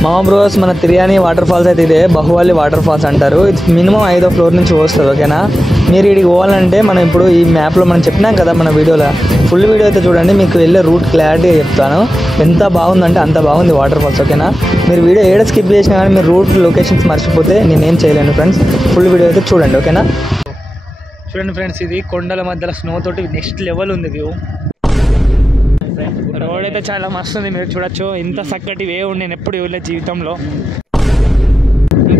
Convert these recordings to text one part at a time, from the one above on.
మా బ్రోస్ మన Tiryani water falls అయితే ఇదే బహువలి వాటర్ ఫాల్స్ అంటారు. ఇది మినిమం 5వ ఫ్లోర్ నుంచి వస్తుంది. ఓకేనా, మీరు ఇక్కడికి పోవాలంటే మనం ఇప్పుడు ఈ మ్యాప్లో మనం చెప్పినాం కదా మన వీడియోలో, ఫుల్ వీడియో అయితే చూడండి, మీకు వెళ్ళే రూట్ క్లారిటీగా చెప్తాను. ఎంత బాగుందంటే అంత బాగుంది వాటర్ ఫాల్స్. ఓకేనా, మీరు వీడియో ఏడ స్కిప్ చేసినా కానీ మీరు రూట్ లొకేషన్స్ మర్చిపోతే నేనేం చేయలేను ఫ్రెండ్స్. ఫుల్ వీడియో అయితే చూడండి. ఓకేనా, చూడండి ఫ్రెండ్స్, ఇది కొండల మధ్యలో స్నో తోటి నెక్స్ట్ లెవెల్ ఉంది వ్యూ. రోడ్ అయితే చాలా మస్తు ఉంది, మీరు చూడొచ్చు. ఇంత చక్కటి వే ఉంది నేను ఎప్పుడు ఇవ్వలేదు జీవితంలో.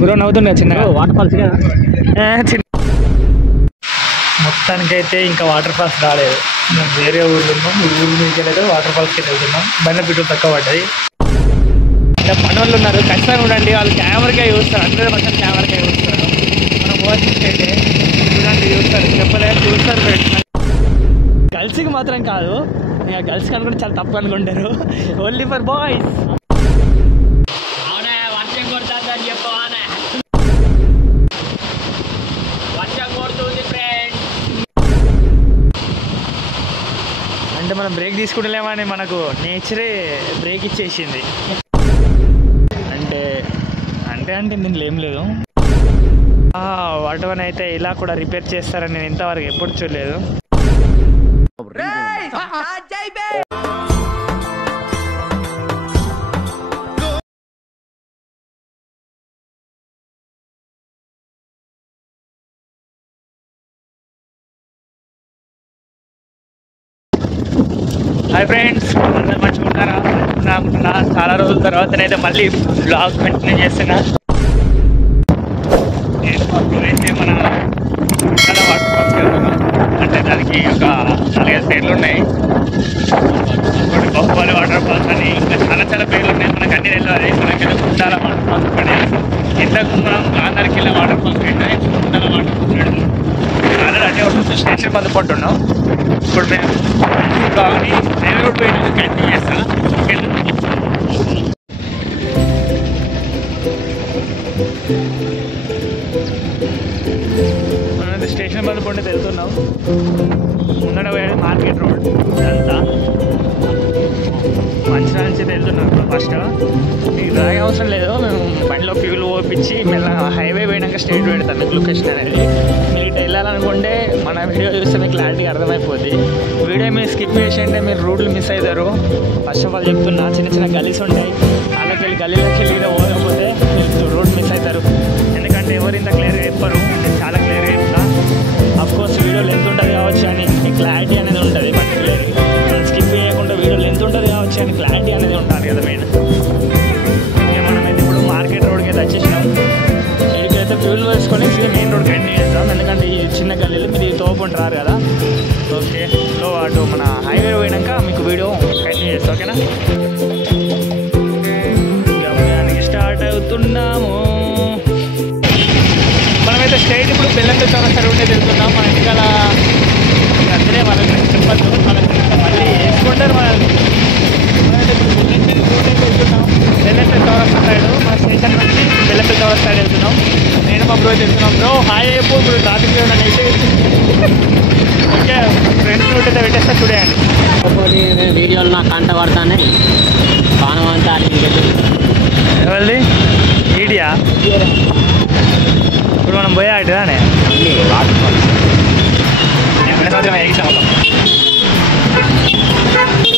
గురో నవ్వుతుండే చిన్నగా వాటర్ ఫాల్స్ మొత్తానికైతే ఇంకా వాటర్ ఫాల్స్ రాలేదు. మేము వేరే ఊర్లో ఉన్నాం, ఈ ఊరి మీదకి వెళ్ళేది వాటర్ ఫాల్స్కి వెళ్తున్నాం. బండి పెట్రోల్ తక్కువ పడ్డది. ఇంకా పనులు ఉన్నారు, ఖచ్చితంగా ఉండండి. వాళ్ళు కెమెరాకే చూస్తారు, 100% కెమెరాకే చూస్తారు. మనం వాచింగ్ అయితే చూడండి, చూస్తారు, చెప్పలేదు, చూస్తారు. గర్ల్స్కి మాత్రం కాదు, ఇక గర్ల్స్ అనుకుంటే చాలా తప్పు అనుకుంటారు. Only for boys. అవునా, వర్షం కొడుతుందని చెప్పవానే, వర్షం కొడుతుంది ఫ్రెండ్స్ అంటే మనం బ్రేక్ తీసుకుంటలేమని మనకు నేచరే బ్రేక్ ఇచ్చేసింది. అంటే దీనిలో ఏం లేదు. వాటర్ అయితే ఇలా కూడా రిపేర్ చేస్తారని నేను ఇంతవరకు ఎప్పుడు చూడలేదు. హాయ్ ఫ్రెండ్స్, అందరు మంచిగా ఉంటారా? అనుకుంటున్నా చాలా రోజుల తర్వాత నేనైతే మళ్ళీ బ్లాగ్ కంటిన్యూ చేస్తున్నా. అయితే మన వాటర్ ఫాల్స్కి వెళ్తున్నాం. అంటే దానికి ఒక 4-5 పేర్లు ఉన్నాయి. ఒకటి బహువలి వాటర్ ఫాల్స్ అని, ఇంకా చాలా పేర్లు ఉన్నాయి. మనకు అన్ని వెళ్ళాలి. మనకి కుండాల వాటర్ ఫాల్స్ ఒకటి, ఇంతకు మనం గాంధారికి వెళ్ళే వాటర్ ఫాల్స్ పెట్టాయి. కుండాల వాటర్ ఫాల్స్ పెడతాం. ఆల్రెడీ అంటే ఒక స్టేషన్ పొందుకుంటున్నాం. ఇప్పుడు మేము కానీ హైవే రోడ్ పోయి కంటిన్యూ చేస్తాం. మనం స్టేషన్ పొందుకుంటే వెళ్తున్నాం. ముందర పోయేది మార్కెట్ రోడ్. ఇదంతా మంచిగా నుంచి వెళ్తున్నాం. ఫస్ట్ మీకు డ్రాగ్ అవసరం లేదు, మేము బండిలో ఫ్యూల్ ఓపించి మెల్లగా హైవే పోయినాక స్ట్రైట్ పెడతాం మీకు లొకేషన్ అనేది. మీరు ఇటు వెళ్ళాలనుకుంటే మన వీడియో చూస్తే మీకు క్లారిటీగా అర్థమైపోద్ది. వీడియో మీరు స్కిప్ చేసి అంటే మీరు రూట్లు మిస్ అవుతారు. ఫస్ట్ ఆఫ్ ఆల్ చెప్తున్నా, చిన్న గలీస్ ఉంటాయి, వాళ్ళకి వెళ్ళి గల్లీలోకి వెళ్ళి పోకపోతే మీరు రూట్ మిస్ అవుతారు. ఎందుకంటే ఎవరు ఇంత క్లియర్గా చెప్పరు, నేను చాలా క్లియర్గా చెప్తా. అఫ్కోర్స్ వీడియో లెంత్ ఉంటుంది కావచ్చు అని మీకు క్లారిటీ అనేది ఉంటుంది. పర్టికులర్ మనం స్కిప్ చేయకుండా వీడియో లెంత్ ఉంటుంది కావచ్చు అని క్లారిటీ అనేది ఉంటుంది కదా మెయిన్. ఇంకా మనమైతే ఇప్పుడు మార్కెట్ రోడ్కి అయితే వచ్చేసినాం. ఇక్కడైతే ఫ్యూల్ వేసుకొని మెయిన్ రోడ్ కంటిన్యూ చేద్దాం. ఎందుకంటే ఈ చిన్న గల్లీలు మీరు తోపుంటు రారు కదా. ఓకే, సో అటు మన హైవే పోయినాక మీకు వీడియో కంటిన్యూ చేస్తాం. ఓకేనా, గమ్యానికి స్టార్ట్ అవుతున్నాము. మనమైతే స్ట్రైట్ ఇప్పుడు బెల్లంపల్లి చౌరస్తా రూటే వెళ్తున్నాం. మన వెనకాల అందరే వాళ్ళకి చెప్పద్దు, వాళ్ళకి మళ్ళీ వేసుకుంటారు మనల్ని. మనమైతే ఇప్పుడు రూటే వెళ్తున్నాం, బెల్లంపల్లి చౌరస్తా సైడ్. మన స్టేషన్ నుంచి బెల్లంపల్లి చౌరస్తా సైడ్ వెళ్తున్నాం. నేను మా బ్రో వెళ్తున్నాం. బ్రో హాయ్ చెప్పు, ఇప్పుడు ట్రాఫిక్ అనేసి. ఓకే ఫ్రెండ్స్ రూట్ అయితే పెట్టేస్తా చూడండి. నేను వీడియోలు నాకు కంట పడతానే పానం అంతా ఎవరిది ఈడియా. ఇప్పుడు మనం పోయా అటుదానే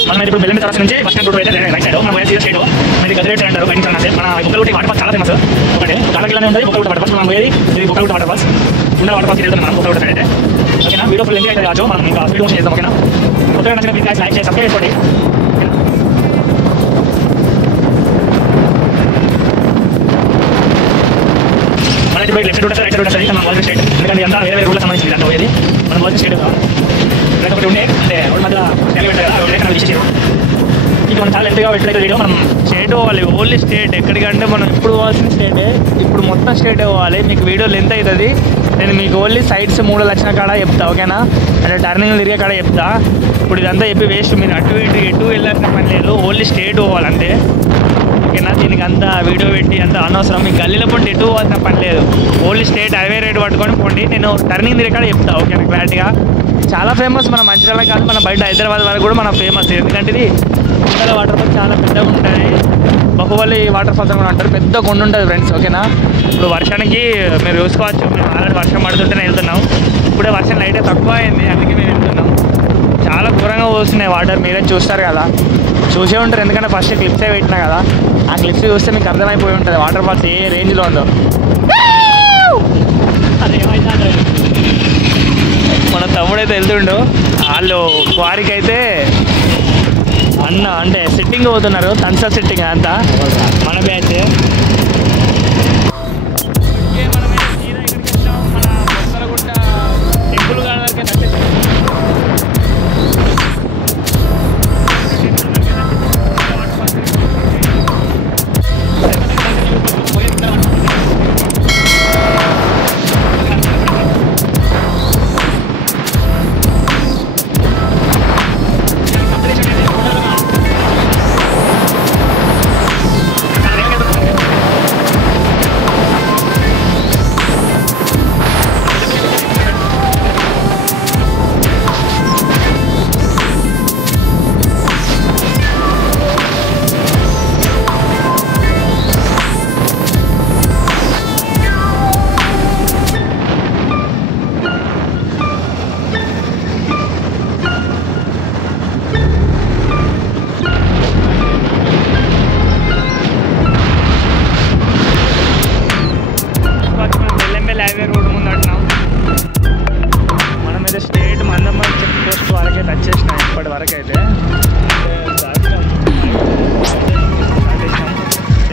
మనం ఇప్పుడు బెల్లం చౌరస్తా నుంచి బస్ స్టాండ్ రూట్ అయితే రైట్ సైడ్ మనం సీదా స్ట్రైట్ మనకి గదిరేట్ అంటారు. బయట మన బొక్కలూటి వాటర్ ఫాల్స్ చాలా ఫేమస్. ఒకటే కాలకిలానే ఉంటుంది బొక్కలూటి వాటర్ ఫాల్స్. మనం పోయేది ఇది బొక్కలూటి వాటర్ ఫాల్స్. ఉన్న వాటర్ ఫాల్స్కి వెళ్తున్నాం మనం బొక్కలూటి సైడ్ అయితే. ఓకేనా, వీడియో ఫుల్ ఎంజాయ్ అయితే కావచ్చు. మనం ఇంకా స్పీడ్ మోషన్ చేద్దాం. ఓకేనా, కొత్తగా నచ్చిన ప్లీజ్ లైక్ చేసి సబ్స్క్రైబ్ చేసుకోండి. మన bike left road right road side మనం వాల్స్ స్టేట్. ఎందుకంటే అంతా వేరే రూల్కి సంబంధించింది దాంట్లో పోయేది. మనం వాల్స్ స్టేట్ లేకపోతే ఉండే అంటే రోడ్ మధ్య లేకుండా విషయం. ఇక మనం చాలా ఎంతగా పెట్టలేదు వీడియో. మనం స్టేట్ పోవాలి, ఓన్లీ స్టేట్. ఎక్కడికంటే మనం ఇప్పుడు పోవాల్సిన స్టేటే, ఇప్పుడు మొత్తం స్టేటే పోవాలి. మీకు వీడియో లెంత్ అవుతుంది. నేను మీకు ఓన్లీ సైడ్స్ 3 లక్షల కాడ చెప్తా. ఓకేనా, అంటే టర్నింగ్ తిరిగే కాడ చెప్తా. ఇప్పుడు ఇదంతా చెప్పి వేస్ట్. మీరు అటు ఇటు ఎటు వెళ్ళాల్సిన పని లేదు, ఓన్లీ స్టేట్ పోవాలి అంతే. ఓకేనా, దీనికి అంతా వీడియో పెట్టి అంత అనవసరం. మీకు గల్లీలో పోండి, ఎటు పోవాల్సిన పని లేదు. ఓన్లీ స్టేట్ హైవే రేట్ పట్టుకొని పోండి. నేను టర్నింగ్ తిరిగే కాడ చెప్తా. ఓకేనా, క్లారిటీగా. చాలా ఫేమస్ మన మంచిర్యాల కాదు, మన బయట హైదరాబాద్ వరకు కూడా మన ఫేమస్. ఎందుకంటే ఇది కుండల వాటర్ ఫాల్స్ చాలా పెద్దగా ఉంటాయి. బాహుబలి వాటర్ ఫాల్స్ అని కూడా అంటారు. పెద్ద కొండ ఉంటుంది ఫ్రెండ్స్. ఓకేనా, ఇప్పుడు వర్షానికి మీరు చూసుకోవచ్చు, మేము ఆల్రెడీ వర్షం పడుతుంటేనే వెళ్తున్నాం. ఇప్పుడే వర్షం లైట్గా తక్కువ అయింది, అందుకే మేము వెళ్తున్నాం. చాలా ఘోరంగా పోస్తున్నాయి వాటర్, మీరే చూస్తారు కదా, చూసే ఉంటారు. ఎందుకంటే ఫస్ట్ క్లిప్సే పెట్టినా కదా, ఆ క్లిప్స్ చూస్తే మీకు అర్థమైపోయి ఉంటుంది వాటర్ ఫాల్స్ ఏ రేంజ్లో ఉందో. మన తమ్ముడైతే వెళ్తుండో, వాళ్ళు క్వారీకి అయితే అన్న అంటే సిట్టింగ్ పోతున్నారు, తన్సా సిట్టింగ్ అంతా మన బ్యాచ్. టెంపుల్ గార్డెన్కి నచ్చేసి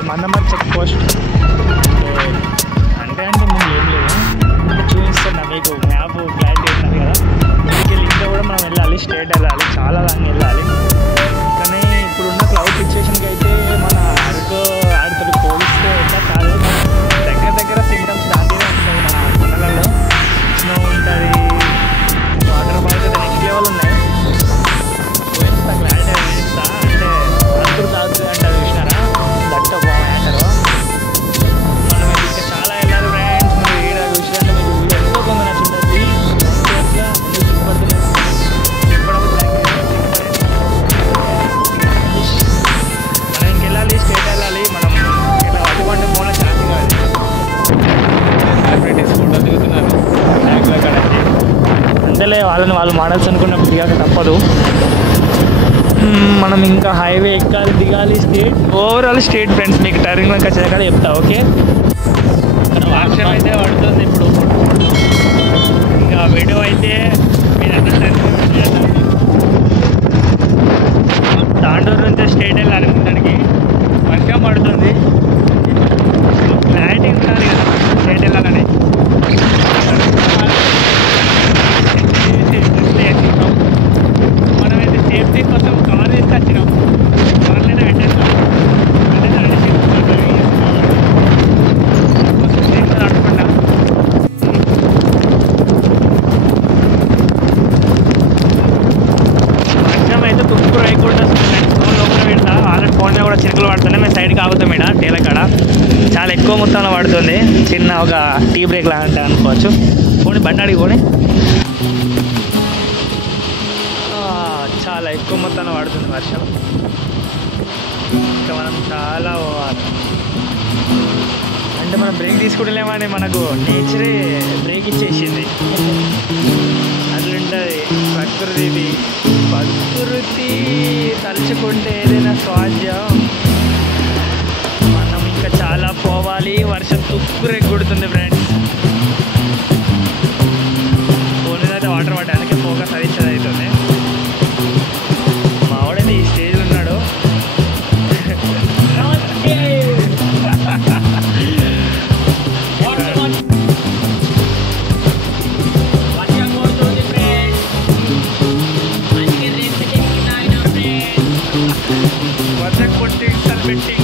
మందమర్ చెక్ పోస్ట్ అంటే మేము ఏం లేదు అంటే చూపిస్తున్నా మీకు మ్యాప్ క్లారిటీ ఉంటుంది కదా. ఇంటికి ఇంకా కూడా మనం వెళ్ళాలి, స్టేట్ వెళ్ళాలి, చాలా లాంగ్ వెళ్ళాలి. కానీ ఇప్పుడున్న క్లౌడ్ సిచ్యువేషన్కి అయితే మన అరకు ఆడితో పోలిస్తే ఎంత కాదు, దగ్గర సింటమ్స్ దాంట్లోనే ఉంటాయి. మన కొండలలో స్నో ఉంటుంది, వాటర్ ఫాల్స్ అయితే నెక్స్ట్ లెవెల్ ఉన్నాయి. పోయిస్తా క్లారిటీ పోయిస్తా అంటే అంతులు తాగుతుంది అంటే చూసినారా, దట్ట మ్యాటరు. మనం ఇంకా చాలా వెళ్ళాలి ఫ్రెండ్స్. మీరు ఈడ చూసినట్టు మీకు వీడియో ఎంతో కొంత నచ్చుంటుంది. మనం ఇంకెళ్ళాలి, స్టేట్ వెళ్ళాలి. మనం ఇట్లా అటువంటి ఫోన్లో ఛార్జింగ్ కాదు. సెలబ్రిటీస్ ఫోటో దిగుతున్నారు బ్యాంక్లో కడకి. అంతేలే, వాళ్ళు మోడల్స్ అనుకున్నప్పుడు దిగాక తప్పదు. మనం ఇంకా హైవే ఎక్కాలి, దిగాలి. స్టేట్ ఓవరాల్ స్టేట్ ఫ్రెండ్స్, మీకు టర్నింగ్ ఇంకా చేయకుండా చెప్తా. ఓకే, వర్షం అయితే పడుతుంది ఇప్పుడు. ఇంకా వీడియో అయితే మీరు తాండూరు నుంచి స్టేట్ వెళ్ళాలి. ముందడికి వర్షం పడుతుంది, క్లారిటీ ఉండాలి కదా స్టేట్ వెళ్ళాలని. మనమైతే సేఫ్టీ కోసం కవర్ చేసి వచ్చినాం. కవర్లు అయితే పెట్టేస్తాం నడుచుకుంటా. వర్షం అయితే తుప్పు రైకుండా ఫోన్ లోపల పెడతా. ఆల్రెడీ ఫోన్ మీద కూడా చిరుకులు పడుతున్నాయి. మేము సైడ్కి ఆగుతాం ఇక్కడ టేల కాడ. చాలా ఎక్కువ మొత్తంలో పడుతుంది, చిన్న ఒక టీ బ్రేక్ లాంటి అనుకోవచ్చు. పోనీ బండి అడిగి పోనీ, చాలా ఎక్కువ మొత్తంలో పడుతుంది వర్షం. ఇంకా మనం చాలా పోవాలి అంటే మనం బ్రేక్ తీసుకుంటలేమని మనకు నేచరే బ్రేక్ ఇచ్చేసింది. అట్లుంటుంది ప్రకృతి. ప్రకృతి తలుచుకుంటే ఏదైనా సాధ్యం. మనం ఇంకా చాలా పోవాలి. వర్షం తుప్పు రెగ్గుడుతుంది ఫ్రెండ్స్. ఫోన్ మీద అయితే వాటర్ పడ్డానికి ఫోకస్ అది ఇచ్చేది అవుతుంది. మావాడైతే ఈ స్టేజ్లో ఉన్నాడు. వర్షం కొట్టి పెట్టి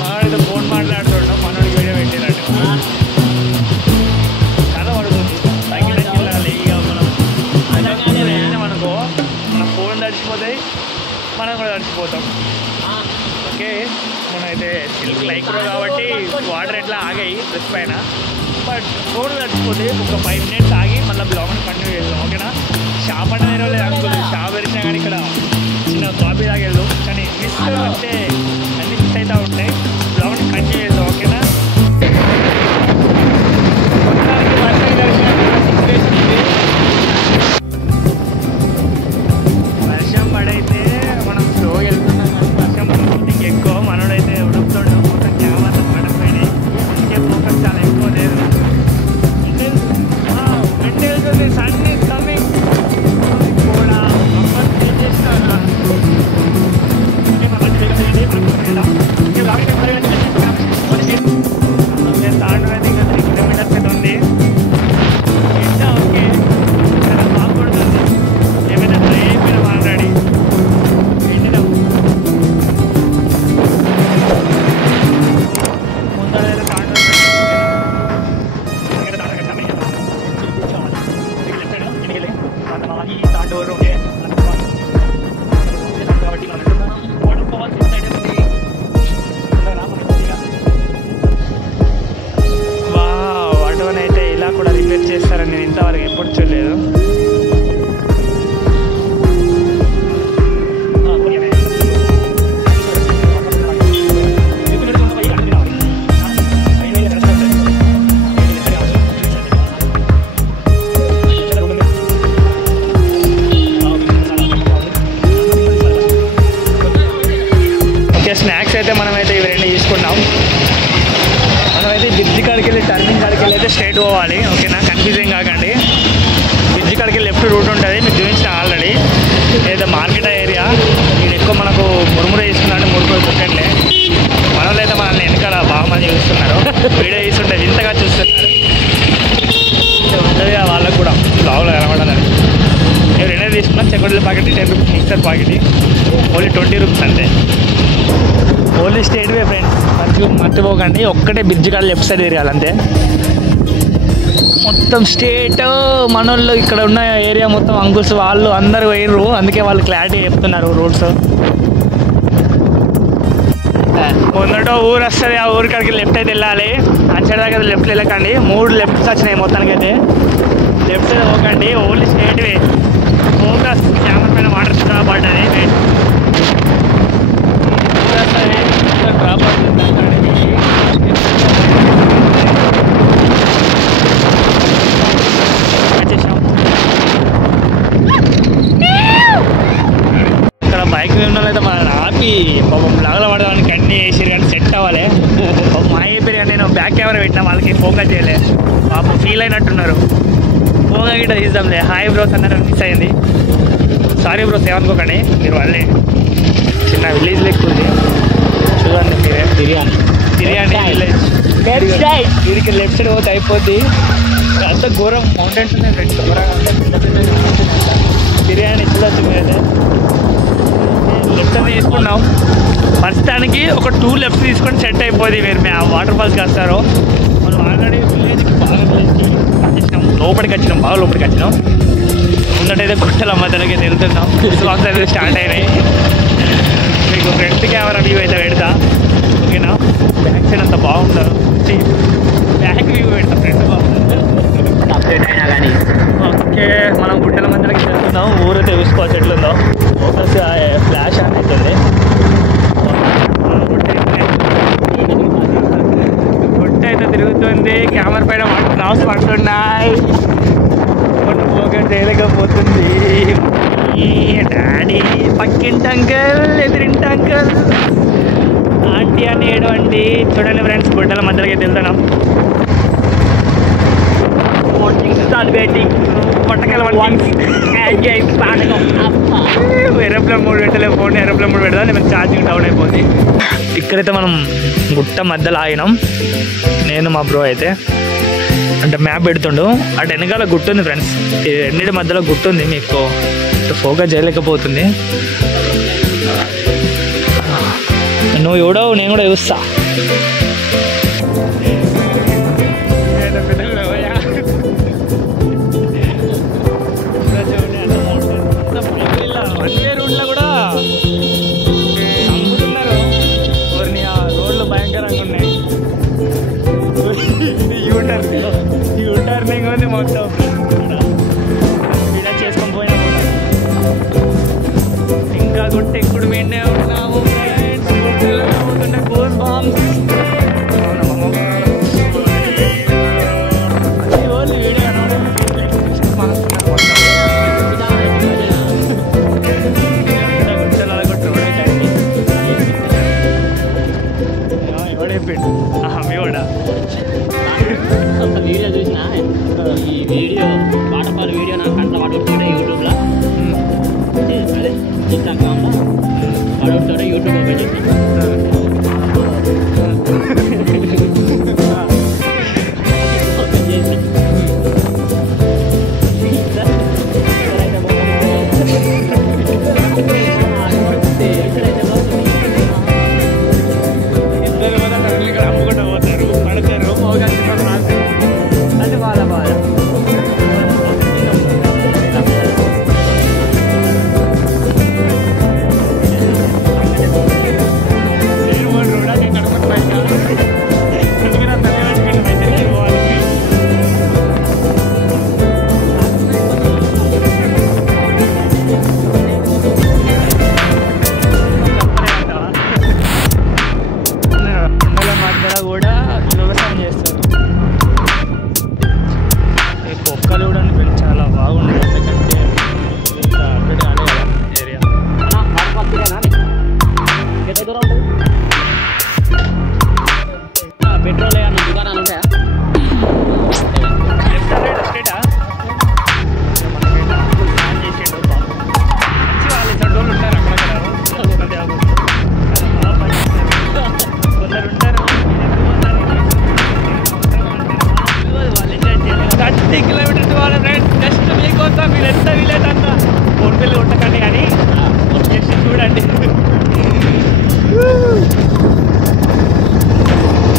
మావాడైతే ఫోన్ మాట్లాడుతుంటాం, మనోడికి వీడియో పెట్టినట్టు. చాలా పడుతుంది. తగ్గిన వెళ్ళాలి. ఇక మనం వెళ్ళామనుకో మన ఫోన్ తడిచిపోతాయి, మనం కూడా తడిచిపోతాం. ఓకే, మనమైతే సిల్క్ లైక్రో కాబట్టి వాటర్ ఎట్లా ఆగాయి డ్రెస్ పైన, బట్ ఫోన్ తడిచిపోతే ఒక 5 minutes ఆగి మళ్ళీ బ్లాగ్ని కంటిన్యూ చేద్దాం. ఓకేనా, షాప్ అంటే వేరే లేదు అనుకో, షాప్ పెరిచినా కానీ ఇక్కడ చిన్న కాఫీ తాగేళ్ళు కానీ మిస్ అంటే అన్ని మిస్ అవుతూ ఉంటాయి. బ్లాగ్ కంటిన్యూ చేద్దాం, ఓకేనా? వర్షం దర్శనం సిచ్యువేషన్ ఉంది. వర్షం పడైతే మనం స్లోగా వెళ్తున్నాం కానీ వర్షం పడుతుంది ఎక్కువ. మనోడైతే ఉడుకుతుంటాం, మొత్తం కెమెరా పడిపోయినాయి. అందుకే ఫోకస్ చాలా ఎక్కువ లేదు. సన్ ఈజ్ కమింగ్ కూడా చేస్తారని నేను ఇంతవరకు ఎప్పుడు చూడలేదు. ఓకే, స్నాక్స్ అయితే మనమైతే ఇవి రెండు తీసుకున్నాం. మనమైతే బ్రిడ్జి కాడికి వెళ్ళి టర్నింగ్ కాడికి వెళ్ళి అయితే స్ట్రైట్ పోవాలి, ఓకేనా? కన్ఫ్యూజింగ్ కాకండి. బ్రిడ్జి కాడికి లెఫ్ట్ రూట్ ఉంటుంది, మీకు చూపించిన ఆల్రెడీ. ఏదో మార్కెట్ ఏరియా, ఇది ఎక్కువ మనకు మురుమురు తీసుకున్నాడు. మురుమురు కుట్టండి మన వాళ్ళు అయితే మనల్ని వెనకాల బాగా మంది చూస్తున్నారు. వీడియో తీసుకుంటే ఇంతగా చూస్తున్నారు. ఉంటుంది వాళ్ళకు కూడా బ్లాగ్లో కనబడాలని. నేను రెండే తీసుకున్నాం. చెక్కడల packet 10 rupees, mixer packet only 20 rupees అంతే. ఓన్లీ స్టేట్ వే ఫ్రెండ్స్, మర్చిపోకండి. ఒక్కటే బ్రిడ్జి కాడ లెఫ్ట్ సైడ్ తిరగాలి అంతే. మొత్తం స్టేట్ మనోళ్ళు ఇక్కడ ఉన్న ఏరియా మొత్తం అంకుల్స్ వాళ్ళు అందరూ పోయిర్రు, అందుకే వాళ్ళు క్లారిటీ చెప్తున్నారు రూట్స్. ముందట ఊరు వస్తుంది, ఆ ఊరి కాడికి లెఫ్ట్ అయితే వెళ్ళాలి. అచ్చడి దగ్గర లెఫ్ట్ వెళ్ళకండి, 3 లెఫ్ట్స్ వచ్చినాయి మొత్తానికి అయితే. లెఫ్ట్ సైడ్ పోకండి, ఓన్లీ స్టేట్ వే. ఫోకస్ కెమెరా పైన వాటర్ డ్రాప్ పడ్డది, డ్రాప్ పడుతుంది. ఇక్కడ బైక్ ఉన్న అయితే మన ఆపి పాపం లాగల పడడానికి అన్నీ వేసారు కానీ సెట్ అవ్వాలి. మా అయిపోయి నేను బ్యాక్ కెమెరా పెట్టినా, వాళ్ళకి ఫోకస్ చేయలే. పాపం ఫీల్ అయినట్టున్నారు. ఫోగా గిట్ట తీద్దాంలే. హాయ్ బ్రోస్ అన్నారు, మిస్ అయింది. సారీ బ్రోస్, ఏమనుకోకండి. మీరు వాళ్ళే చిన్న విలేజ్ లెక్క ఉంది చూడండి. మీరే బిర్యానీ విలేజ్. వీరికి లెఫ్ట్ సైడ్ పోతే అయిపోద్ది. అంత ఘోరం మౌంటైన్స్ ఉన్నాయి ఫ్రెండ్స్, ఘోరంగా బిర్యానీ చూడొచ్చు మీరైతే. లెఫ్ట్ సైడ్ తీసుకున్నాం. ప్రస్తుతానికి ఒక 2 లెఫ్ట్ తీసుకొని సెట్ అయిపోద్ది. మీరు వాటర్ ఫాల్స్కి వస్తారు. మనం ఆల్రెడీ విలేజ్కి బాగా విలేజ్కి వచ్చేసినాం, లోపలికి వచ్చినాం, బాగా లోపలికి వచ్చినాం. ముందటైతే గుట్టల మధ్యలోకి వెళ్తున్నాం. బ్లాగ్స్ అయితే స్టార్ట్ అయినాయి. మీకు ఫ్రంట్ కెమెరా వ్యూ అయితే పెడతా, ఓకేనా? బ్యాక్ సైడ్ అంతా బాగుంటారు. బ్యాక్ వ్యూ పెడతా, ఫ్రంట్ బాగుంటుంది. ఓకే, మనం గుట్టల మధ్యలోకి వెళ్తున్నాం. ఊరైతే చూసుకోవచ్చు ఎట్లుందో. ఫోకస్ ఫ్లాష్ ఆన్ అవుతుంది. గుట్ట అయితే తిరుగుతుంది, కెమెరా పైన క్రాస్ పడుతున్నాయి. ఫోకస్ చేయలేకపోతుంది. డాడీ పక్కింటి అంకల్, ఎదురింటి అంకల్, ఆంటీ అని ఏడవండి. చూడండి ఫ్రెండ్స్, గుడ్డల మధ్యలోకి వెళ్తున్నాం. ఏరోప్లేన్ మోడ్ పెట్టలే ఫోన్. ఏరోప్లేన్ మోడ్ పెడదా, నేను ఛార్జింగ్ డౌన్ అయిపోతుంది. ఇక్కడైతే మనం గుట్ట మధ్యలో ఆగినాం, నేను మా బ్రో అయితే. అంటే మ్యాప్ పెడుతుండు. అటు వెనకాల గుట్టు ఉంది ఫ్రెండ్స్, రెండింటి మధ్యలో గుట్టు ఉంది. మీకు ఫోకస్ చేయలేకపోతుంది. నువ్వు చూడవు, నేను కూడా చూస్తా. వన్వే రూట్లో కూడా అమ్ముతున్నారు. కొన్ని ఆ రోడ్లు భయంకరంగా ఉన్నాయి. యూటర్నింగ్ ఉంది మొత్తం. ఇలా చేసుకొని పోయినా గుట్ట ఎక్కుడు మీనే ఉన్నాము ఫ్రెండ్స్. గుట్టలో ఉంటుండే గోస్ బాంబ్స్. అది ఓన్లీ వీడియో అనడం గుట్టలు అలగొట్టు ఎవడైపోయిండు మీ కూడా ఒక వీడియో చూసిన ఈ వీడియో వాటర్ఫాల్ వీడియో నాకు కంట్లో పడుతుంటే యూట్యూబ్లో అదే ఇన్స్టాగ్రామ్లో పడుతుంటే యూట్యూబ్ ఓపెన్ చేసి కూడా వ్యవసాయం చేస్తారు. ఈ కుక్కలు కూడా చాలా బాగుంటాయి. ఎందుకంటే ఇంత అప్డేట్ కాలే కదా ఏరియా. పెట్రోల్ ఏమన్నా దుకాణాలు ఉంటాయా? స్టేటా ప్లాన్ చేసేటో మంచి వాళ్ళు ఇద్దరు రోజులు ఉంటారు అక్కడ. కొందరు ఉంటారు 30 కిలోమీటర్స్ వాళ్ళ ఫ్రెండ్స్. జస్ట్ మీకోసం మీరు ఎంత వీలైతే అంత ఫోన్పేలు కొట్టకండి కానీ జస్ట్ చూడండి.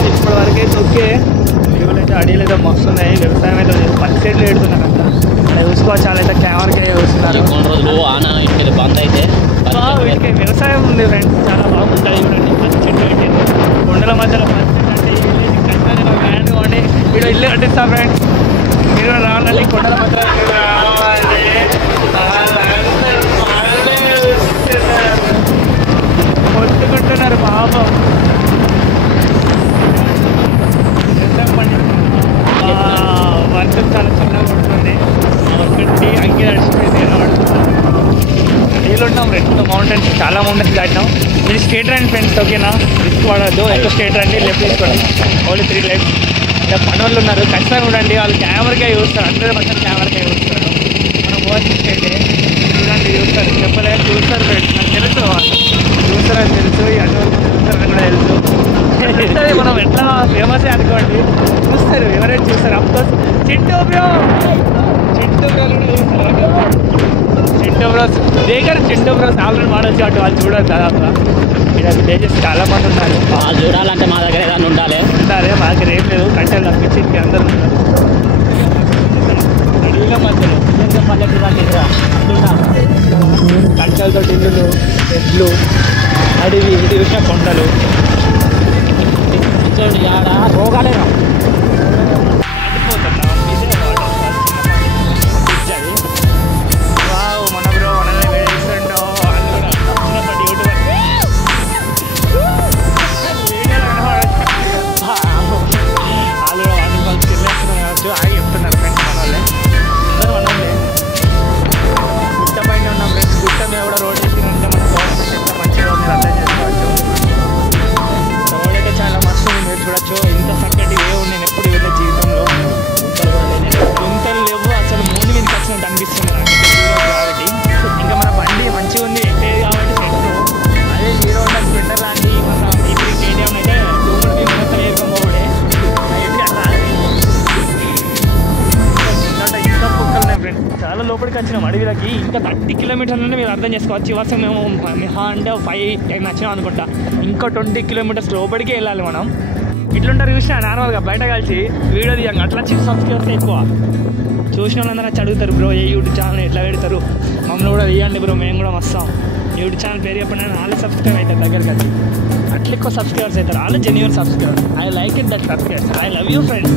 ఇప్పటి వరకైతే ఓకే. వీళ్ళైతే అడీలు అయితే మస్తు ఉన్నాయి. వ్యవసాయం అయితే పత్తి చెట్లు పెడుతున్నారు అంతా. అది చూసుకోవచ్చు. చాలా అయితే కెమెరాకి చూస్తున్నారు. కొన్ని రోజులు ఆన ఇటు బంద్ అయితే వీటికి వ్యవసాయం ఉంది ఫ్రెండ్స్. చాలా బాగుంటుంది. చూడండి పత్తి చెట్లు పెట్టింది కొండల మధ్యలో. పత్తి అంటే ఖచ్చితంగా ల్యాండ్ కొండి వీడు ఇల్లు కట్టిస్తా ఫ్రెండ్స్. మీరు రావాలండి కొండల మధ్యలో కొట్టుకుంటున్నారు పాపం. వర్షం చాలా చిన్నగా ఉంటుంది. ఒకటి అంగి నడిచిపోయింది. నీళ్ళు ఉన్నాం రెండు మౌంటైన్స్, చాలా మౌంటైన్స్ దాటినాం. మీరు స్ట్రేట్ రండి ఫ్రెండ్స్, ఓకేనా? రిస్క్ పడద్దు. ఎక్కువ స్ట్రేట్ రండి. లెఫ్ట్ తీసుకోండి. Only 3 left. ఇంకా పనులు ఉన్నారు, ఖచ్చితంగా చూడండి. వాళ్ళు కెమెరాకే చూస్తారు. 100% కెమెరాకే చూస్తారు. మనం ఓవర్ స్టేట్ చూడండి, చూస్తారు. చెప్పలేదు, చూస్తారు ఫ్రెండ్స్. నాకు తెలుసు చూస్తారని తెలుసు. ఈ అన్నవరకు చూస్తారని కూడా తెలుసు. తెలుస్తుంది మనం ఎట్లా ఫేమస్ అనుకోండి. చూస్తారు, ఎవరైనా చూస్తారు. Of course Chintu bro Chintu bros దగ్గర చింటూ బ్రోస్ ఆల్రెడీ మాడొచ్చు. అటు వాళ్ళు చూడరు దాదాపుగా. ఇక్కడ విలేజెస్ చాలా మంది ఉన్నారు. వాళ్ళు చూడాలంటే మా దగ్గర ఏదైనా ఉండాలి. మా దగ్గర ఏం లేదు. కంటెలు తప్పించి అందరూ ఉన్నారు. అడవిలో మధ్యలో కంటెలతో ఇల్లులు, ఎడ్లు, అడవి, ఇది చూసిన కొండలు. చూడండి ఆడ రోగాలేనా మన బ్రో మనల్ని వేస్తుండో వాళ్ళు కూడా చిన్నప్పటి యూట్యూబర్ వాళ్ళు కూడా వాటర్ ఫాల్స్ వెళ్ళేస్తున్నారు కావచ్చు. ఆగి చెప్తున్నారు ఫ్రెండ్స్. మన వాళ్ళే అందరూ మనల్ని గుట్ట పైన ఉన్నాం ఫ్రెండ్స్. గుట్ట మీద కూడా రోడ్ వేసినంటే మన గవర్నమెంట్ ఎంత మంచిగా మీరు అర్థం చేసుకోవచ్చు. రోడ్ అయితే చాలా మస్తు ఉంది, మీరు చూడొచ్చు. ఇంత చక్కటి వేవ్ నేను ఎప్పుడు వెళ్ళే జీవితంలో. గుంతలు లేవు అసలు. మూడు మీదకి వచ్చినట్టు అనిపిస్తుంది నాకు కాబట్టి. ఇంకా మన బండి మంచిగా ఉంది, ఎక్కేది కాబట్టి సెట్. అదే హీరో హోండా స్ప్లెండర్ లాంటి మన ఇప్పుడు కేటీఎం అయితే సూపర్ టీమ్ మొత్తం వేసుకోబోడే ఇంకా కుక్కలు ఉన్నాయి ఫ్రెండ్స్. చాలా లోపలికి వచ్చినాం అడవిలోకి. ఇంకా 30 కిలోమీటర్లనే మీరు అర్థం చేసుకోవచ్చు. వర్షం మేము మిహా అంటే 5-10 వచ్చినాం అనుకుంటా. ఇంకా 20 కిలోమీటర్స్ లోపలికే వెళ్ళాలి మనం. ఇట్లుంటారు చూసినా నార్మల్గా బయట కలిసి వీడియో తీయంగా అట్లా చిన్న సబ్స్క్రైబర్స్ ఎక్కువ. చూసిన వాళ్ళందరూ వచ్చి అడుగుతారు, బ్రో ఏ యూట్యూబ్ ఛానల్ ఎట్లా పెడతారు, మమ్మల్ని కూడా తీయండి బ్రో, మేము కూడా వస్తాం. యూట్యూబ్ ఛానల్ పేరు చెప్పండి. వాళ్ళు సబ్స్క్రైబ్ అవుతారు దగ్గరికి వచ్చి. అట్లా ఎక్కువ సబ్స్క్రైబర్స్ అవుతారు. వాళ్ళు genuine subscriber. I like it that subscribers. I love you friends.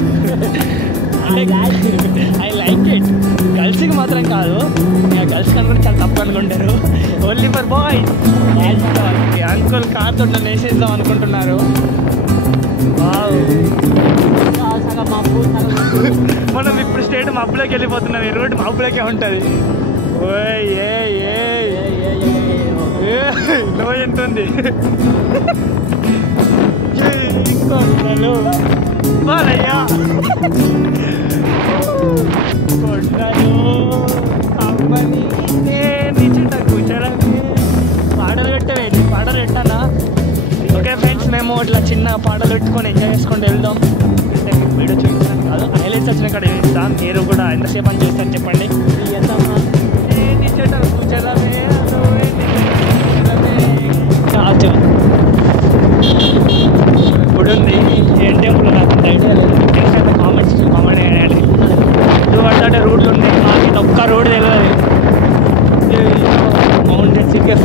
I like it. గర్ల్స్కి మాత్రం కాదు, ఇక గర్ల్స్ అనుకుంటే చాలా తప్పు అనుకుంటారు. Only for boy. Uncle car తోట వేసేద్దాం అనుకుంటున్నారు. మనం ఇప్పుడు స్టేట్ మబ్బులోకి వెళ్ళిపోతున్నాం. ఈ రోడ్డు మబ్బులోకే ఉంటుంది. ఎంత ఉంది కొండలు బాలయ్యా, కొండలు అమ్మని నిజట కూర్చోడానికి పాటలు పెట్టవే. పాటలు పెట్టానా? ఓకే ఫ్రెండ్స్, మేము ఇట్లా చిన్న పాటలు పెట్టుకొని ఎంజాయ్ చేసుకుంటూ వెళ్దాం. అంటే మీకు వీడియో చూపించడానికి కాదు, హైలైట్స్ వచ్చిన ఇక్కడ చూపిస్తాం. మీరు కూడా ఎంతసేపు అని చేస్తారు చెప్పండి. నిజట కూర్చోడమే గుడి ఉంది. ఏం టెంపుల్ నాకు ఐడియా లేదు. కామెంట్స్ కామెంట్ చేయాలి. ఇది పడితే రూట్లు ఉన్నాయి, నాకు ఇది ఒక్క రోడ్ తెలియదు. మౌంటైన్స్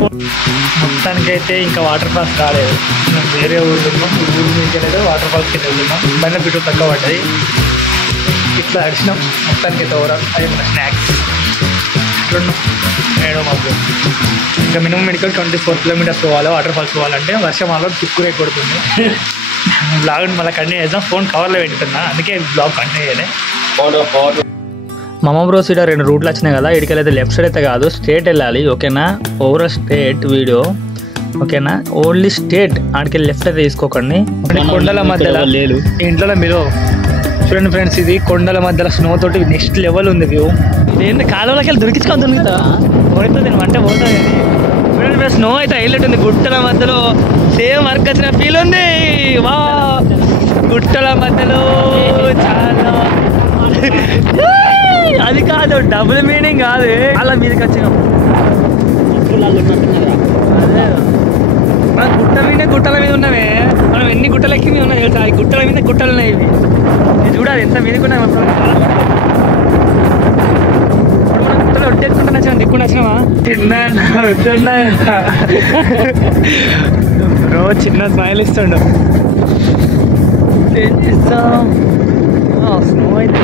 మొత్తానికి అయితే ఇంకా వాటర్ ఫాల్స్ రాలేదు. మేము వేరే ఊరు ఉన్నాం, ఊరు నుంచి లేదు వాటర్ ఫాల్స్కి వెళ్తున్నాం. పైన బిడ్డ తక్కువ పడ్డది, ఇట్లా అడిచినాం. మొత్తానికి అయితే ఓవరాల్ అది మన స్నాక్స్ ఏడో మాకు ఇంకా మినిమం మెడికల్ 24 కిలోమీటర్స్ పోవాలి. వాటర్ ఫాల్స్ పోవాలంటే వర్షం అలా తిక్కురే కొడుతుంది. బ్లాగ్ మళ్ళీ కంటిన్యూ చేద్దాం. ఫోన్ కవర్లో పెట్టుకున్నా, అందుకే బ్లాగ్ కంటిన్యూ చేయలే. మమ్మ బ్రో సీడ 2 రూట్లు వచ్చినాయి కదా. ఇడికెళ్ళైతే లెఫ్ట్ సైడ్ అయితే కాదు, స్ట్రేట్ వెళ్ళాలి. ఓకేనా? Overall straight video. ఓకేనా? Only straight. ఆడికెళ్ళి లెఫ్ట్ అయితే తీసుకోకండి. కొండల మధ్యలో లేదు, ఇంట్లో మీరు చూడండి ఫ్రెండ్స్. ఇది కొండల మధ్యలో స్నో తోటి నెక్స్ట్ లెవెల్ ఉంది వ్యూ. ఏంటి కాలువలోకి వెళ్ళి దొరికించుకొని దొరుకుతా పోతుంది అంటే పోతుంది. చూడండి ఫ్రెండ్స్, స్నో అయితే హైలైట్ ఉంది. గుట్టల మధ్యలో సేమ్ వర్క్ వచ్చిన ఫీల్ ఉంది. వా, గుట్టల మధ్యలో చాలా అది కాదు, డబుల్ మీనింగ్ కాదు, అలా మీదకి వచ్చినాం. మనం గుట్టల మీద ఉన్నామే. మనం ఎన్ని గుట్టలు ఎక్కి మీద ఉన్నాయి తెలుసా? ఈ గుట్టల మీద గుట్టలు ఉన్నాయి. ఇవి ఇది చూడాలి ఎంత మీదకున్నాయి. ఇప్పుడు మనం గుట్టలు ఒట్టేసుకుంటా నచ్చాం, దిక్కుండా వచ్చినావా? బ్రో చిన్న స్మైల్ ఇస్తుండు. ఏం చేస్తాం? స్నో అయితే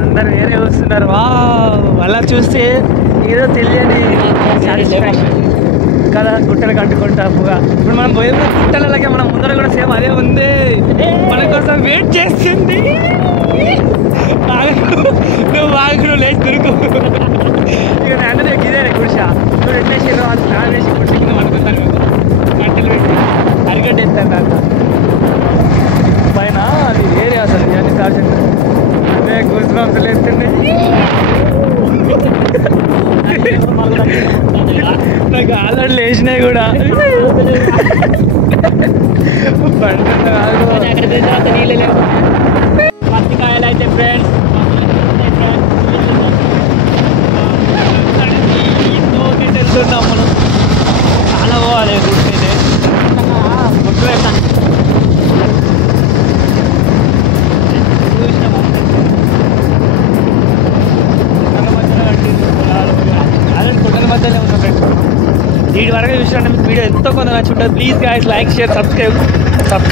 అందరు వేరే వస్తున్నారు. వా, అలా చూస్తే ఏదో తెలియని సాటిస్ఫాక్షన్ కదా. గుట్టలు కట్టుకుంటా పోగా ఇప్పుడు మనం పోయే గుట్టలకే మనం ముందర కూడా సేమ్ అదే ఉంది. మన కోసం వెయిట్ చేస్తుంది. నువ్వు బాగా లేచి దొరుకు. ఇక నేను ఇదే కుర్చా నువ్వు ఎట్లేసి వాళ్ళు స్నానం వేసి కుర్చీ కింద అనుకుంటాను. గంటలు పెట్టి అరిగడ్డ ఎత్తాను అంత పైన. అది వేరే అసలు ఇవన్నీ సార్జెంట్ అదే గూస్ బంప్స్ వేస్తున్నాయి. నాకు ఆల్రెడీ లేచినాయి కూడా. నీళ్ళు లేవు. పత్తికాయలు అయితే ఫ్రెండ్స్ వెళ్తున్నాం మనం. చాలా పోవాలి గుర్తైతే గుర్తు పెడతాను. కొండల మధ్యలో ఉన్నాం ఫ్రెండ్స్. వీడి వరకు చూసినట్టు మీకు వీడియో ఎంతో కొంత నచ్చుంటుంది. Please guys like share subscribe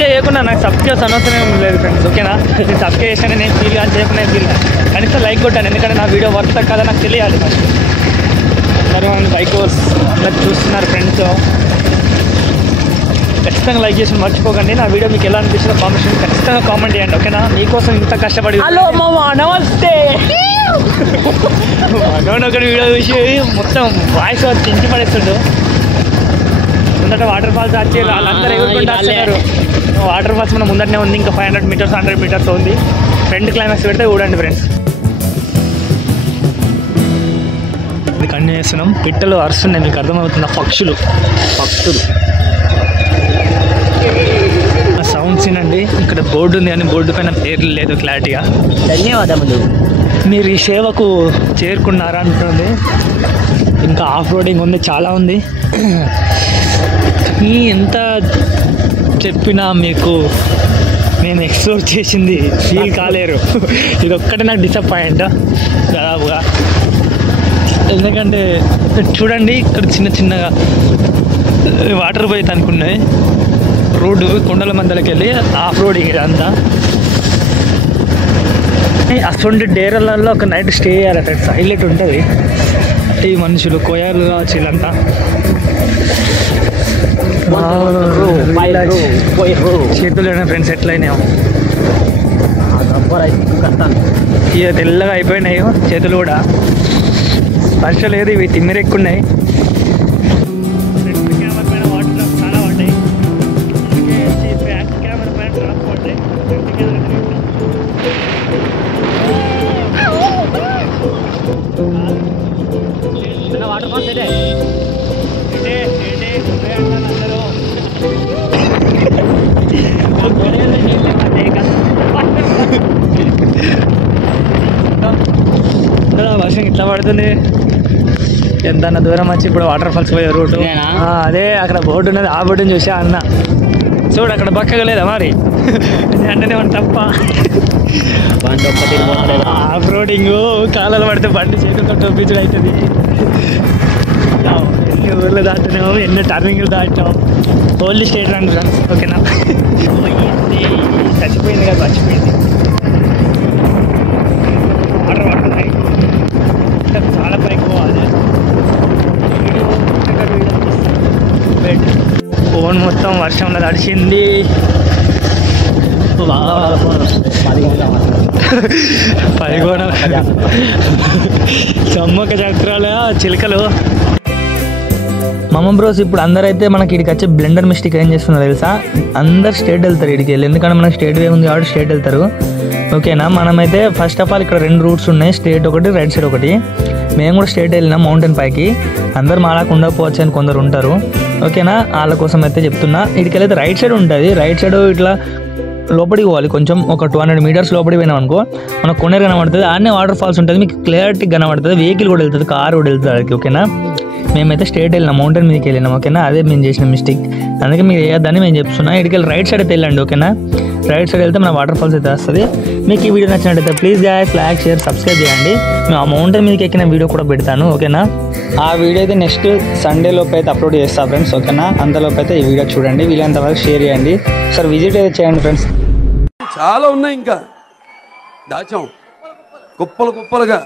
చేయకుండా నాకు సబ్స్క్రైబ్ అనవసరం లేదు ఫ్రెండ్స్. ఓకేనా? నేను సబ్స్క్రైబ్ చేసినా నేను ఫీల్ కానీ చేయకుండా ఫీల్ కానీ కనీసం లైక్ కొట్టాను. ఎందుకంటే నా వీడియో వర్క్ కదా నాకు తెలియాలి ఫస్ట్. మరి మన బైకోస్ అందరు చూస్తున్నారు ఫ్రెండ్స్, ఖచ్చితంగా లైక్ చేసి మర్చిపోకండి. నా వీడియో మీకు ఎలా అనిపించిందో కామెంట్ ఖచ్చితంగా కామెంట్ చేయండి. ఓకేనా? మీకోసం ఇంత కష్టపడి. హలో మామ నమస్తే. మనోడు వీడియో చూసి మొత్తం వాయిస్ వచ్చి ఇంటి పడేస్తుండు. ముందట వాటర్ ఫాల్స్ వచ్చి వాళ్ళందరూ ఎగురుకుంటూ వస్తున్నారు. వాటర్ ఫాల్స్ మన ముందరనే ఉంది. ఇంకా 500 మీటర్స్ 100 మీటర్స్ ఉంది. ఫ్రంట్ క్లైమాక్స్ పెడితే చూడండి ఫ్రెండ్స్. ఇది కంటిన్యూ చేస్తున్నాం. పిట్టలు అరుస్తున్నాయి, మీకు అర్థమవుతున్న పక్షులు సౌండ్స్ వినండి. ఇక్కడ బోర్డు ఉంది కానీ బోర్డు పైన పేర్లు లేదు క్లారిటీగా. ధన్యవాదములు. మీరు ఈ సేవకు చేరుకున్నారా అంటుంది. ఇంకా ఆఫ్ రోడింగ్ ఉంది, చాలా ఉంది. ఎంత చెప్పినా మీకు నేను ఎక్స్ప్లోర్ చేసింది ఫీల్ కాలేరు. ఇది ఒక్కటే నాకు డిసప్పాయింట్ దాదాపుగా. ఎందుకంటే చూడండి ఇక్కడ చిన్నగా వాటర్ పోయితే అనుకున్నాయి. రోడ్డు కొండల మధ్యలోకి వెళ్ళి ఆఫ్ రోడింగ్ ఇదంతా. అటువంటి డేరలలో ఒక నైట్ స్టే చేయాలి ఫ్రెండ్స్, హైలైట్ ఉంటుంది. ఈ మనుషులు కోయాలు కావచ్చు వీళ్ళంతా. చేతులు ఫ్రెండ్స్ ఎట్లయినాయో ఇక తెల్లగా అయిపోయినాయి చేతులు కూడా, స్పర్శ లేదు, ఇవి తిమ్మిరెక్కున్నాయి. ఫ్రంట్ కెమెరా పైన వాటర్ డ్రాప్ చాలా పడ్డాయి, బ్యాక్ కెమెరా పైన డ్రాప్ పడ్డాయి. ఫ్రంట్ కెమెరా వాటర్ ఫాల్స్ ఇదే వర్షం ఇట్లా పడుతుంది. ఎంత దూరం వచ్చి ఇప్పుడు వాటర్ ఫాల్స్ పోయే రూట్ అదే, అక్కడ బోర్డు ఉన్నది, ఆ బోర్డుని చూసా అన్న. చూడు అక్కడ బక్కగా లేదా మరి అంటేనే మన తప్ప. ఆఫ్ రోడింగ్ కాలాలు పడితే బండి చేతులతో టోపించడం అవుతుంది. ఎన్ని ఊర్లు దాటినాము, ఎన్ని టర్నింగ్లు దాటినాం. ఓన్లీ స్టేట్ రన్ ఫ్రెండ్స్, ఓకేనా. చచ్చిపోయింది కదా, చచ్చిపోయింది. వాటర్ పడుతున్నాయి, చాలా పైకి పోవాలి. ఫోన్ మొత్తం వర్షంలో తడిచింది. పదిగోణ సమ్మక్క చక్రాల చిలుకలు. మమ్మ బ్రోస్ ఇప్పుడు అందరైతే మనకి ఇక్కడికి వచ్చే బ్లెండర్ మిస్టేక్ ఏం చేస్తున్నారు తెలుసా, అందరు స్టేట్ వెళ్తారు ఇక్కడికి వెళ్ళి, ఎందుకంటే మనకి స్టేట్ వే ఉంది కాబట్టి స్టేట్ వెళ్తారు. ఓకేనా, మనమైతే ఫస్ట్ ఆఫ్ ఆల్ ఇక్కడ 2 రూట్స్ ఉన్నాయి, స్ట్రేట్ ఒకటి, రైట్ సైడ్ ఒకటి. మేము కూడా స్ట్రేట్ వెళ్ళినాం మౌంటైన్ పైకి. అందరు మాలాగా ఉండకపోవచ్చు అని కొందరు ఉంటారు, ఓకేనా. వాళ్ళ కోసం అయితే చెప్తున్నా, ఇక్కడికి వెళ్ళైతే రైట్ సైడ్ ఉంటుంది. రైట్ సైడ్ ఇట్లా లోపలికి పోవాలి, కొంచెం ఒక 200 మీటర్స్ లోపలికి పోయినాం అనుకో మనకు కొనేరు కనబడుతుంది. ఆడనే వాటర్ ఫాల్స్ ఉంటుంది, మీకు క్లియారిటీ కనబడుతుంది. వెహికల్ కూడా వెళ్తుంది, కార్ కూడా వెళ్తుంది అక్కడికి, ఓకేనా. మేమైతే స్ట్రేట్ వెళ్ళినాం, మౌంటైన్ మీదకి వెళ్ళినాం, ఓకేనా. అదే మేము చేసిన మిస్టేక్, అందుకే మీరు వేయద్దని మేము చెప్తున్నా. ఇక్కడికి వెళ్ళి రైట్ సైడ్ అయితే వెళ్ళండి, ఓకేనా. రైట్ సైడ్ వెళ్తే మన వాటర్ ఫాల్స్ అయితే వస్తుంది. మీకు ఈ వీడియో నచ్చినట్టయితే please guys like, share, subscribe చేయండి. మేము ఆ మౌంటైన్ మీదకి ఎక్కిన వీడియో కూడా పెడతాను, ఓకేనా. ఆ వీడియో అయితే నెక్స్ట్ సండే లోపు అయితే అప్లోడ్ చేస్తాను ఫ్రెండ్స్, ఓకేనా. అంతలోపు అయితే ఈ వీడియో చూడండి, వీలైనంత వరకు షేర్ చేయండి, సార్ విజిట్ అయితే చేయండి ఫ్రెండ్స్. చాలా ఉన్నాయి, ఇంకా దాచాం కుప్పలు కుప్పలుగా.